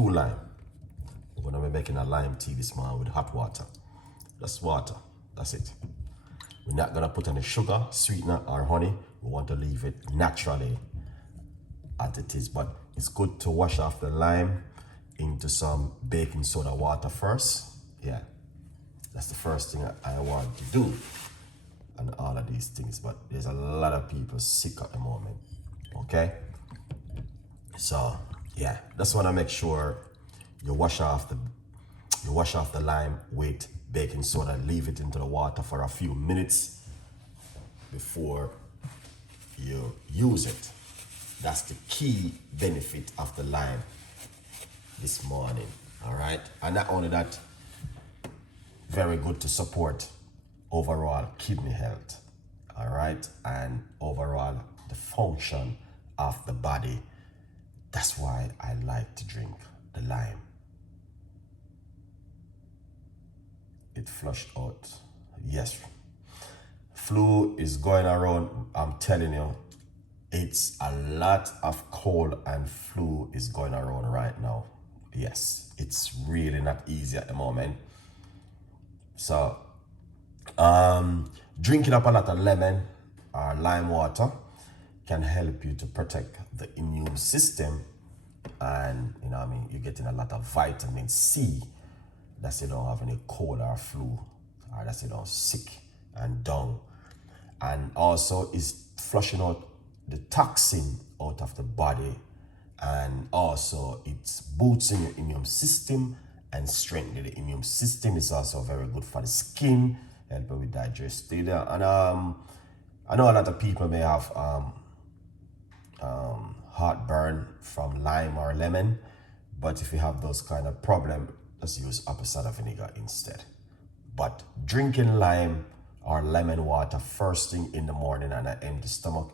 2 lime. We're gonna be making a lime tea this morning with hot water. Just water, that's it. We're not gonna put any sugar, sweetener, or honey. We want to leave it naturally as it is, but it's good to wash off the lime into some baking soda water first. Yeah, that's the first thing I want to do and all of these things, but there's a lot of people sick at the moment, okay? So yeah, just want to make sure you wash off the lime with baking soda, leave it into the water for a few minutes before you use it. That's the key benefit of the lime this morning, all right? And not only that, very good to support overall kidney health, all right? And overall the function of the body. That's why I like to drink the lime. It flushed out. Yes, flu is going around. I'm telling you, it's a lot of cold and flu is going around right now. Yes, it's really not easy at the moment. So drinking up a lot of lemon or lime water can help you to protect the immune system, and you know what I mean, you're getting a lot of vitamin C. That's you don't have any cold or flu, or that's you don't sick and down. And also is flushing out the toxin out of the body, and also it's boosting your immune system and strengthening the immune system. Is also very good for the skin, helping with digestive. And I know a lot of people may have heartburn from lime or lemon, but if you have those kind of problem, just use apple cider vinegar instead. But drinking lime or lemon water first thing in the morning on an empty stomach,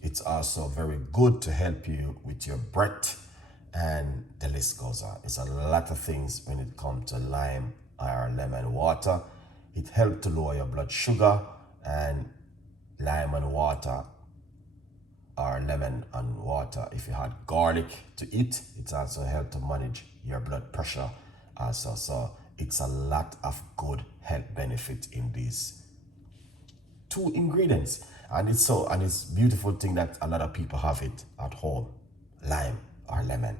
it's also very good to help you with your breath, and the list goes on. It's a lot of things when it comes to lime or lemon water. It helps to lower your blood sugar, and lime and water or lemon and water, if you had garlic to eat, it's also helped to manage your blood pressure also. So it's a lot of good health benefit in these 2 ingredients, and it's beautiful thing that a lot of people have it at home, lime or lemon.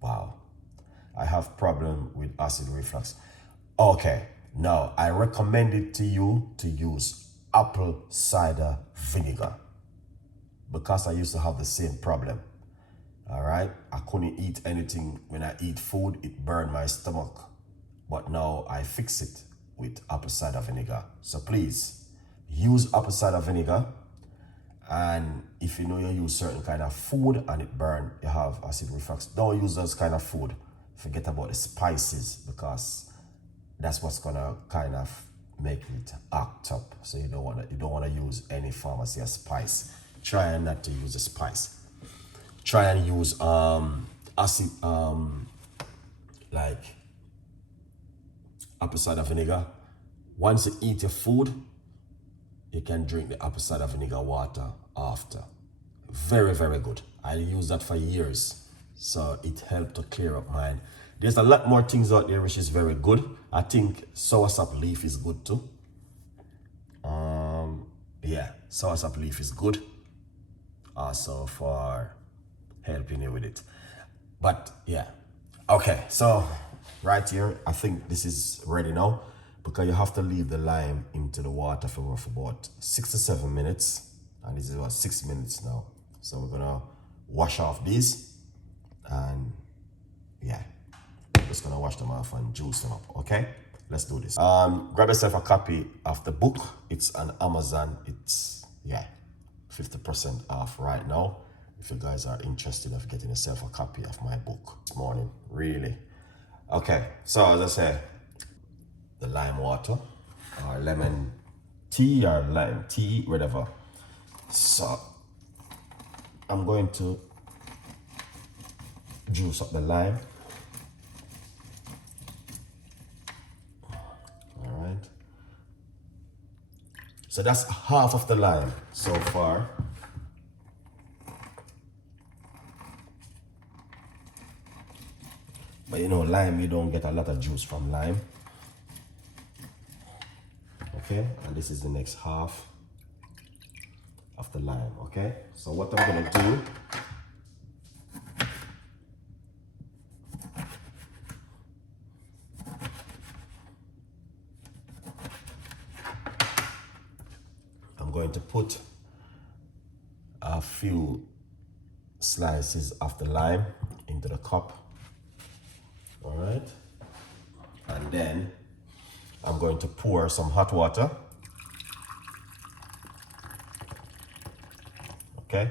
Wow, I have problem with acid reflux. Okay, now I recommend it to you to use apple cider vinegar, because I used to have the same problem. All right, I couldn't eat anything. When I eat food, it burned my stomach, but now I fix it with apple cider vinegar. So please use apple cider vinegar. And if you know you use certain kind of food and it burn, you have acid reflux, don't use those kind of food. Forget about the spices, because that's what's gonna kind of make it act up. So you don't wanna use any pharmacy or spice. Try not to use a spice. Try and use acid like apple cider vinegar. Once you eat your food, you can drink the apple cider vinegar water after. Very, very good. I use that for years. So it helped to clear up mine. There's a lot more things out there which is very good. I think soursop leaf is good too. Yeah, soursop leaf is good also for helping you with it. But yeah, okay, so right here, I think this is ready now, because you have to leave the lime into the water for about 6 to 7 minutes, and this is about 6 minutes now. So we're gonna wash off these, and yeah, just gonna wash them off and juice them up. Okay, let's do this. Grab yourself a copy of the book. It's on Amazon. It's 50% off right now. If you guys are interested of getting yourself a copy of my book this morning, really. Okay, so as I say, the lime water or lemon tea or lime tea, whatever. So I'm going to juice up the lime. All right. So that's half of the lime so far. But you know, lime, you don't get a lot of juice from lime. Okay, and this is the next half of the lime. Okay, so what I'm gonna do, I'm going to put a few slices of the lime into the cup. All right, and then I'm going to pour some hot water. Okay,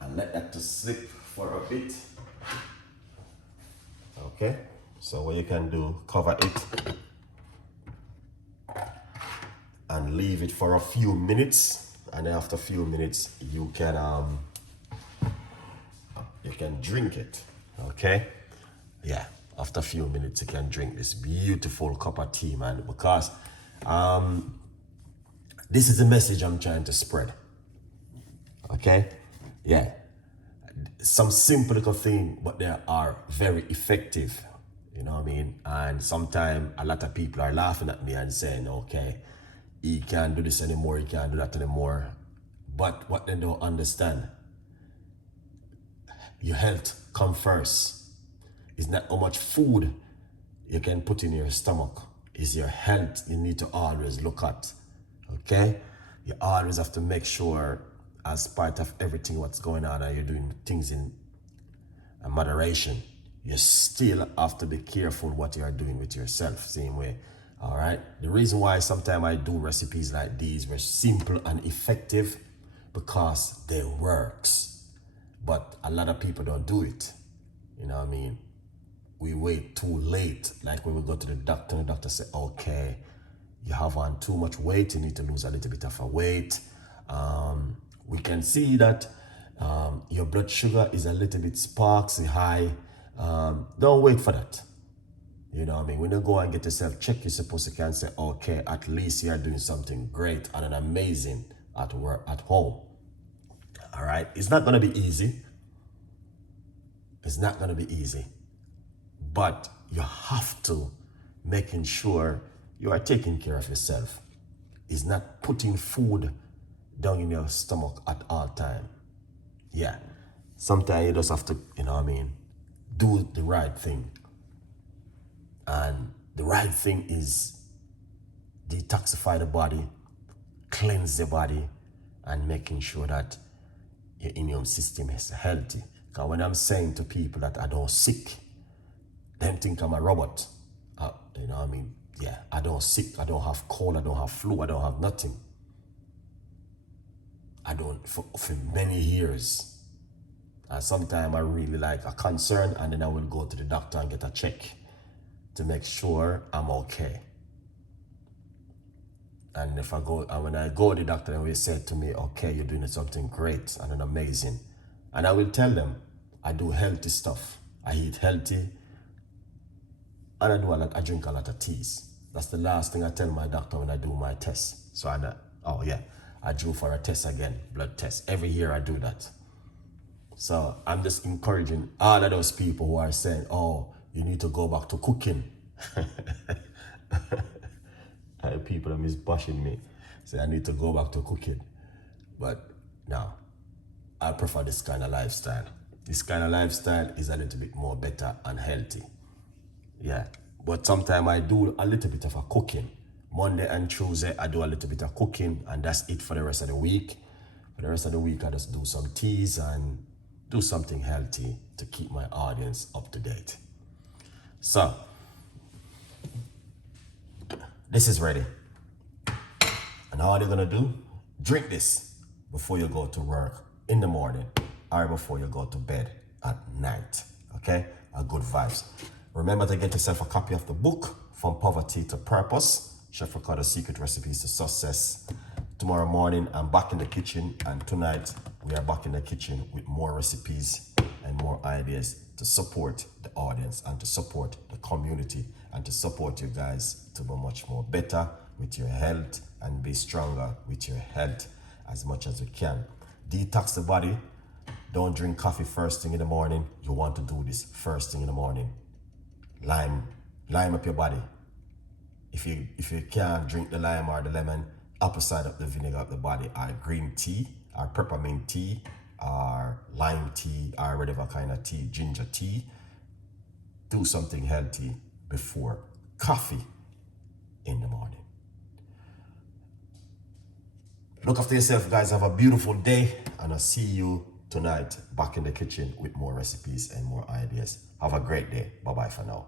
and let that just slip for a bit. Okay, so what you can do, cover it and leave it for a few minutes, and then after a few minutes you can drink it. Okay, yeah, after a few minutes you can drink this beautiful cup of tea, man, because this is the message I'm trying to spread. Okay, yeah, some simple little thing, but they are very effective, you know what I mean? And sometimes a lot of people are laughing at me and saying, okay, he can't do this anymore, he can't do that anymore. But what they don't understand, your health come first. It's not how much food you can put in your stomach. It's your health you need to always look at. Okay? You always have to make sure, as part of everything what's going on, and you're doing things in moderation, you still have to be careful what you are doing with yourself. Same way. All right? The reason why sometimes I do recipes like these were simple and effective, because they works. But a lot of people don't do it. You know what I mean? We wait too late. Like when we go to the doctor, and the doctor say, okay, you have on too much weight, you need to lose a little bit of a weight. We can see that your blood sugar is a little bit sparksy high. Don't wait for that. You know what I mean? When you go and get yourself checked, you're supposed to can say, okay, at least you're doing something great and an amazing at work, at home. All right? It's not going to be easy. It's not going to be easy. But you have to making sure you are taking care of yourself. It's not putting food down in your stomach at all time. Yeah. Sometimes you just have to, you know what I mean, do the right thing. And the right thing is detoxify the body, cleanse the body, and making sure that your immune system is healthy. Because when I'm saying to people that I don't sick, them think I'm a robot. You know what I mean? Yeah, I don't sick, I don't have cold, I don't have flu, I don't have nothing. I don't, for many years. And sometimes I really like a concern, and then I will go to the doctor and get a check to make sure I'm okay. And if I go, and when I go to the doctor, they will say to me, okay, you're doing something great and amazing. And I will tell them, I do healthy stuff. I eat healthy. And I drink a lot of teas. That's the last thing I tell my doctor when I do my test. So I drew for a test again, blood test. Every year I do that. So I'm just encouraging all of those people who are saying, oh, you need to go back to cooking. People are bashing me. Say I need to go back to cooking. But no, I prefer this kind of lifestyle. This kind of lifestyle is a little bit more better and healthy. Yeah, but sometimes I do a little bit of a cooking. Monday and Tuesday, I do a little bit of cooking, and that's it for the rest of the week. For the rest of the week, I just do some teas and do something healthy to keep my audience up to date. So, this is ready. And all you're gonna do, drink this before you go to work in the morning or before you go to bed at night, okay? A good vibes. Remember to get yourself a copy of the book, From Poverty to Purpose, Chef Ricardo's Secret Recipes to Success. Tomorrow morning, I'm back in the kitchen, and tonight we are back in the kitchen with more recipes and more ideas to support the audience and to support the community and to support you guys to be much more better with your health and be stronger with your health as much as we can. Detox the body, Don't drink coffee first thing in the morning. You want to do this first thing in the morning. Lime up your body. If you can't drink the lime or the lemon, opposite up the vinegar of the body, or green tea, or peppermint tea, or lime tea, or whatever kind of tea, ginger tea. Do something healthy before coffee in the morning. Look after yourself, guys. Have a beautiful day, and I'll see you tonight back in the kitchen with more recipes and more ideas. Have a great day. Bye-bye for now.